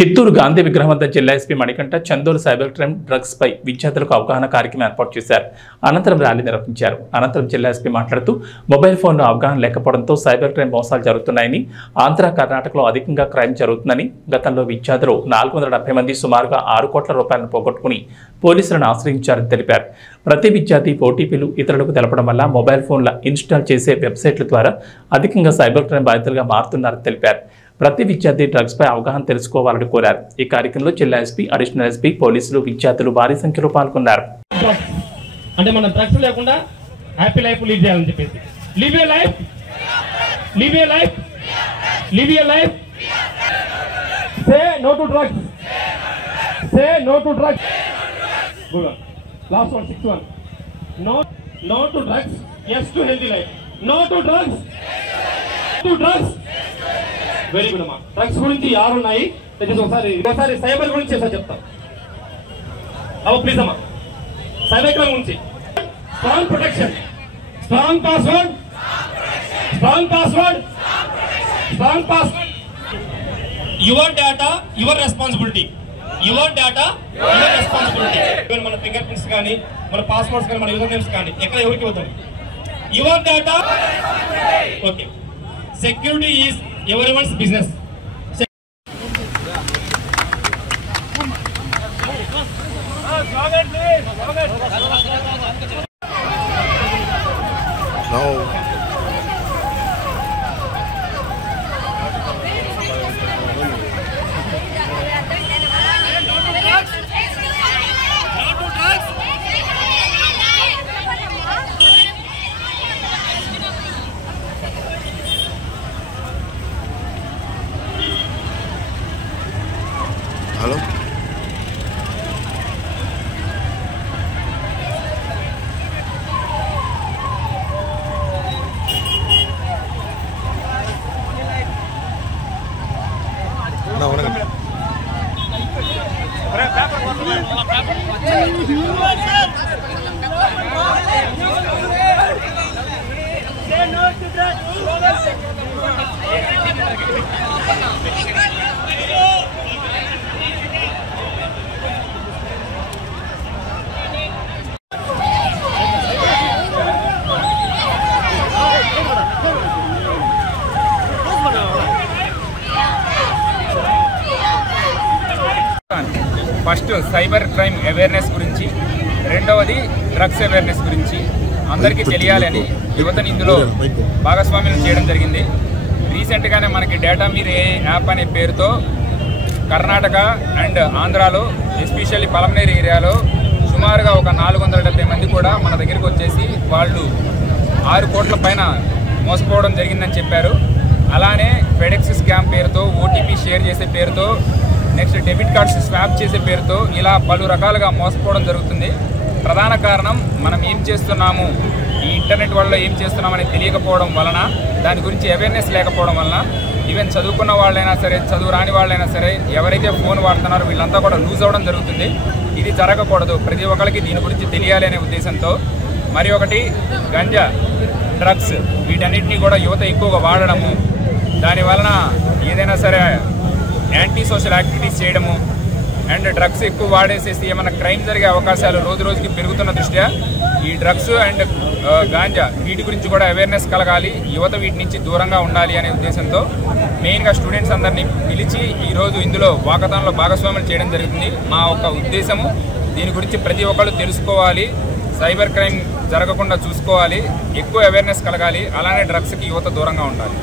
చిత్తూరు గాంధీ విగ్రహం వద్ద జిల్లా SP Manikanta Chandolu cyber crime drugs పై విద్యార్థులకు అవగాహన కార్యక్రమం ఏర్పాటు చేశారు. అనంతరం ర్యాలీ నిర్వహించారు. అనంతరం జిల్లా ఎస్పీ మాట్లాడుతూ మొబైల్ ఫోన్లో అవగాహన లేకపోవడంతో సైబర్ క్రైమ్ మోసాలు జరుగుతున్నాయని, ఆంధ్ర కర్ణాటకలో అధికంగా క్రైమ్ జరుగుతుందని, గతంలో విద్యార్థులు 470 మంది సుమారుగా 6 కోట్ల రూపాయలను పోగొట్టుకుని పోలీసులను ఆశ్రయించారని తెలిపారు. ప్రతి విద్యార్థి ఓటీపీలు ఇతరులకు తెలపడం వల్ల మొబైల్ ఫోన్ల ఇన్స్టాల్ చేసే వెబ్సైట్ల ద్వారా అధికంగా సైబర్ క్రైమ్ బాధితులుగా మారుతున్నారని తెలిపారు. ప్రతి విద్యార్థి డ్రగ్స్ పై అవగాహన తెలుసుకోవాలని కోరారు. ఈ కార్యక్రమంలో జిల్లా ఎస్పీ, అడిషనల్ ఎస్పీ, పోలీసులు, విద్యార్థులు భారీ సంఖ్యలో పాల్గొన్నారు. అంటే మనం డ్రగ్స్ లేకుండా హ్యాపీ లైఫ్ లీడ్ చేయాలని చెప్పేసి live a life live a life live a life say no to drugs say no to drugs good one last one 6-1 no to drugs yes to healthy life no to drugs very good అమ్మా. Drugs గురించి యారు ఉన్నాయి ఒకసారి cyber గురించి చెప్తాం అమ్మ please అమ్మా. Cyber crime గురించి strong protection, strong password, your data your responsibility, your data your responsibility. Even మన ఫింగర్ ప్రింట్స్ కానీ, మన పాస్వర్డ్స్ కానీ, మన యూజర్ నేమ్స్ కానీ ఎక్కడ ఎవరికి వద్దాం. Your data okay. Security is everyone's business. Hello? First cyber crime awareness గురించి, రెండవది డ్రగ్స్ అవేర్నెస్ గురించి అందరికీ తెలియాలని యువతని ఇందులో భాగస్వామ్యం చేయడం జరిగింది. రీసెంట్గానే మనకి డేటా మీర్ ఏ యాప్ అనే పేరుతో కర్ణాటక అండ్ ఆంధ్రాలో, ఎస్పెషల్లీ పలమనేరు ఏరియాలో సుమారుగా ఒక 470 మంది కూడా మన దగ్గరికి వచ్చేసి వాళ్ళు 6 కోట్ల పైన మోసపోవడం జరిగిందని చెప్పారు. అలానే ఫెడెక్స్ స్కామ్ పేరుతో, ఓటీపీ షేర్ చేసే పేరుతో, నెక్స్ట్ డెబిట్ కార్డ్స్ స్వాప్ చేసే పేరుతో ఇలా పలు రకాలుగా మోసపోవడం జరుగుతుంది. ప్రధాన కారణం మనం ఏం చేస్తున్నాము, ఈ ఇంటర్నెట్ వల్ల ఏం చేస్తున్నామని తెలియకపోవడం వలన, దాని గురించి అవేర్నెస్ లేకపోవడం వలన ఈవెన్ చదువుకున్న వాళ్ళైనా సరే, చదువు రాని వాళ్ళైనా సరే, ఎవరైతే ఫోన్ వాడుతున్నారో వీళ్ళంతా కూడా లూజ్ అవ్వడం జరుగుతుంది. ఇది జరగకూడదు, ప్రతి ఒక్కరికి దీని గురించి తెలియాలి అనే ఉద్దేశంతో. మరి ఒకటి గంజా, డ్రగ్స్, వీటన్నిటినీ కూడా యువత ఎక్కువగా వాడడము, దాని వలన ఏదైనా సరే యాంటీ సోషల్ యాక్టివిటీస్ చేయడము అండ్ డ్రగ్స్ ఎక్కువ వాడేసేసి ఏమైనా క్రైమ్ జరిగే అవకాశాలు రోజు రోజుకి పెరుగుతున్న దృష్ట్యా ఈ డ్రగ్స్ అండ్ గాంజా వీటి గురించి కూడా అవేర్నెస్ కలగాలి, యువత వీటి నుంచి దూరంగా ఉండాలి అనే ఉద్దేశంతో మెయిన్గా స్టూడెంట్స్ అందరినీ పిలిచి ఈరోజు ఇందులో వాకథాన్లో భాగస్వామ్యం చేయడం జరుగుతుంది. మా ఒక ఉద్దేశము దీని గురించి ప్రతి ఒక్కళ్ళు తెలుసుకోవాలి, సైబర్ క్రైమ్ జరగకుండా చూసుకోవాలి, ఎక్కువ అవేర్నెస్ కలగాలి, అలానే డ్రగ్స్కి యువత దూరంగా ఉండాలి.